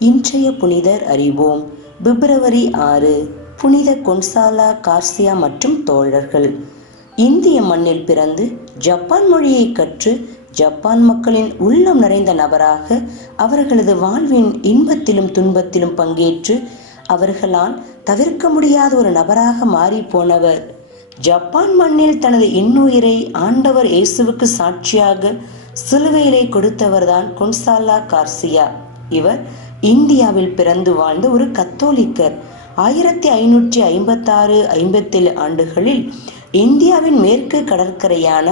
இன்றைய புனிதர் அறிவோம். பிப்ரவரி 6. புனித கொன்சாலா கார்சியா மற்றும் தோழர்கள். இந்திய மண்ணில் பிறந்து ஜப்பான் மொழியை கற்று ஜப்பான் மக்களின் உள்ளம் நிறைந்த நபராக அவர்களது வாழ்வின் இன்பத்திலும் துன்பத்திலும் பங்கேற்று அவர்களால் தவிர்க்க முடியாத ஒரு நபராக மாறி போனவர். ஜப்பான் மண்ணில் தனது இன்னுயிரை ஆண்டவர் இயேசுவுக்கு சாட்சியாக சிலுவையிலே கொடுத்தவர்தான் கொன்சாலா கார்சியா. இவர் இந்தியாவில் பிறந்து வாழ்ந்த ஒரு கத்தோலிக்கர். 1556-57 ஆண்டுகளில் இந்தியாவின் மேற்கு கடற்கரையான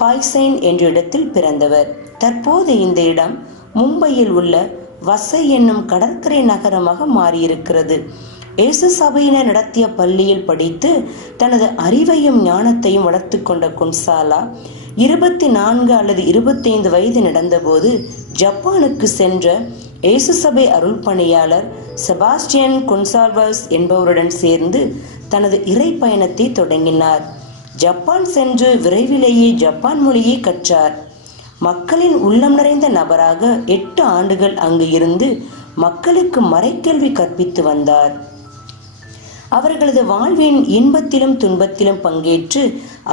பாய்சைன் என்ற இடத்தில் பிறந்தவர். தற்போது இந்த இடம் மும்பையில் உள்ள வசை என்னும் கடற்கரை நகரமாக மாறியிருக்கிறது. இயேசு சபையினர் நடத்திய பள்ளியில் படித்து தனது அறிவையும் ஞானத்தையும் வளர்த்து கொண்ட கொன்சாலா 24 அல்லது 25 வயது நடந்தபோது ஜப்பானுக்கு சென்ற இயேசு சபை அருள் பணியாளர் செபாஸ்டியன் கொன்சால்வஸ் என்பவருடன் சேர்ந்து தனது இறை பயணத்தை தொடங்கினார். ஜப்பான் சென்று விரைவிலேயே ஜப்பான் மொழியை கற்றார். மக்களின் உள்ளம் நிறைந்த நபராக 8 ஆண்டுகள் அங்கு இருந்து மக்களுக்கு மறைக்கல்வி கற்பித்து வந்தார். அவர்களது வாழ்வின் இன்பத்திலும் துன்பத்திலும் பங்கேற்று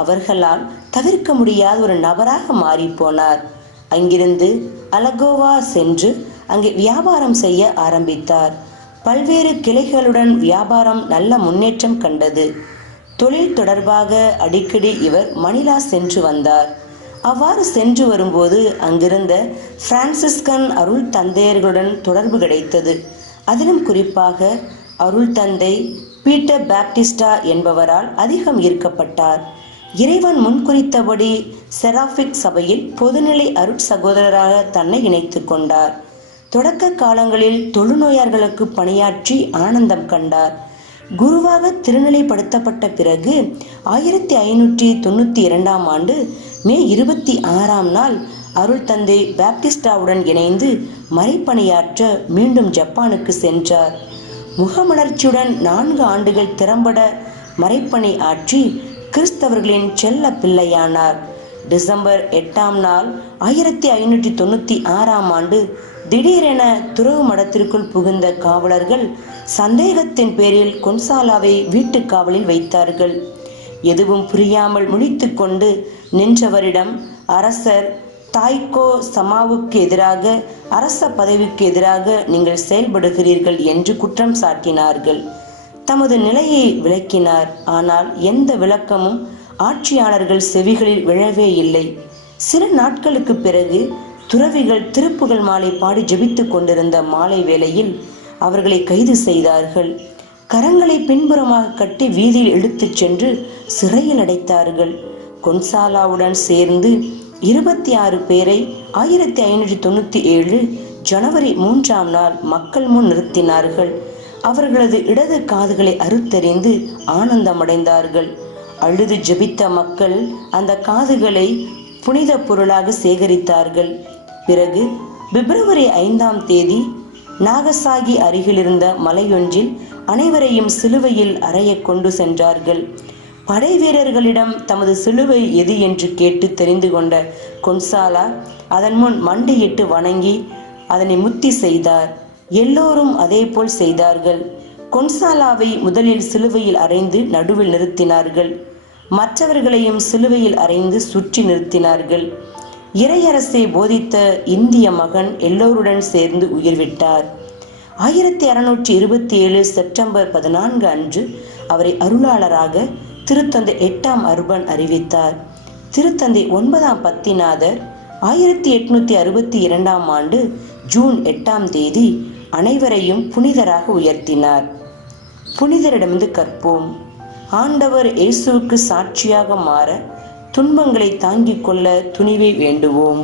அவர்களால் தவிர்க்க முடியாத ஒரு நபராக மாறிப்போனார். அங்கிருந்து அலகோவா சென்று அங்கே வியாபாரம் செய்ய ஆரம்பித்தார். பல்வேறு கிளைகளுடன் வியாபாரம் நல்ல முன்னேற்றம் கண்டது. தொழில் தொடர்பாக அடிக்கடி இவர் மணிலா சென்று வந்தார். அவ்வாறு சென்று வரும்போது அங்கிருந்த பிரான்சிஸ்கன் அருள் தந்தையர்களுடன் தொடர்பு கிடைத்தது. அதிலும் குறிப்பாக அருள் தந்தை பீட்டர் பாப்டிஸ்டா என்பவரால் அதிகம் ஈர்க்கப்பட்டார். இறைவன் முன்குறித்தபடி செராபிக் சபையில் பொதுநிலை அருட்சகோதரராக தன்னை இணைத்து கொண்டார். தொடக்க காலங்களில் தொழுநோயாளர்களுக்கு பணியாற்றி ஆனந்தம் கண்டார். குருவாக திருநிலைப்படுத்தப்பட்ட பிறகு 1592 ஆண்டு மே 26 அருள் தந்தை பாப்டிஸ்டாவுடன் இணைந்து மறைப்பணியாற்ற மீண்டும் ஜப்பானுக்கு சென்றார். முகமலர்ச்சியுடன் 4 ஆண்டுகள் திறம்பட மறைப்பணி ஆற்றி கிறிஸ்தவர்களின் செல்ல பிள்ளையானார். டிசம்பர் 8 1596 திடீரென துறவு மடத்திற்குள் புகுந்த காவலர்கள் சந்தேகத்தின் பேரில் கொன்சாலாவை வீட்டு காவலில் வைத்தார்கள். எதுவும் புரியாமல் முழித்து கொண்டு நின்றவரிடம் அரசர் தாய்கோ சமாவுக்கு எதிராக, அரச பதவிக்கு எதிராக நீங்கள் செயல்படுகிறீர்கள் என்று குற்றம் சாட்டினார்கள். தமது நிலையை விளக்கினார். ஆனால் எந்த விளக்கமும் ஆட்சியாளர்கள் செவிகளில் விழவே இல்லை. சில நாட்களுக்கு பிறகு துறவிகள் திருப்புகள் மாலை பாடி ஜெபித்துக் கொண்டிருந்த மாலை வேளையில் அவர்களை கைது செய்தார்கள். கரங்களை பின்புறமாக கட்டி வீதியில் இழுத்துச் சென்று சிறையில் அடைத்தார்கள். கொன்சாலாவுடன் சேர்ந்து 26 பேரை 1597 ஜனவரி 3 மக்கள் முன் நிறுத்தினார்கள். அவர்களது இடது காதுகளை அறுத்தறிந்து ஆனந்தமடைந்தார்கள். அழுது ஜெபித்த மக்கள் அந்த காதுகளை புனித பொருளாக சேகரித்தார்கள். பிறகு பிப்ரவரி 5 நாகசாகி அருகில் இருந்த மலையொன்றில் அனைவரையும் சிலுவையில் அறைய கொண்டு சென்றார்கள். படை வீரர்களிடம் தமது சிலுவை எது என்று கேட்டு தெரிந்து கொண்ட கொன்சாலா அதன் முன் மண்டியிட்டு வணங்கி அதனை முத்தி செய்தார். எல்லோரும் அதே போல் செய்தார்கள். கொன்சாலாவை முதலில் சிலுவையில் அறைந்து நடுவில் நிறுத்தினார்கள். மற்றவர்களையும் சிலுவையில் அறைந்து சுற்றி நிறுத்தினார்கள். இறையரசை போதித்த இந்திய மகன் எல்லோருடன் சேர்ந்து உயிர்விட்டார். 1627 செப்டம்பர் 14 அவரை அருளாளராக திருத்தந்தை 8 அர்பன் அறிவித்தார். திருத்தந்தை 9 பத்திநாதர் 1862 ஜூன் 8 அனைவரையும் புனிதராக உயர்த்தினார். புனிதரிடமிருந்து கற்போம். ஆண்டவர் இயேசுவுக்கு சாட்சியாக மாற துன்பங்களை தாங்கிக் கொள்ள துணிவை வேண்டுவோம்.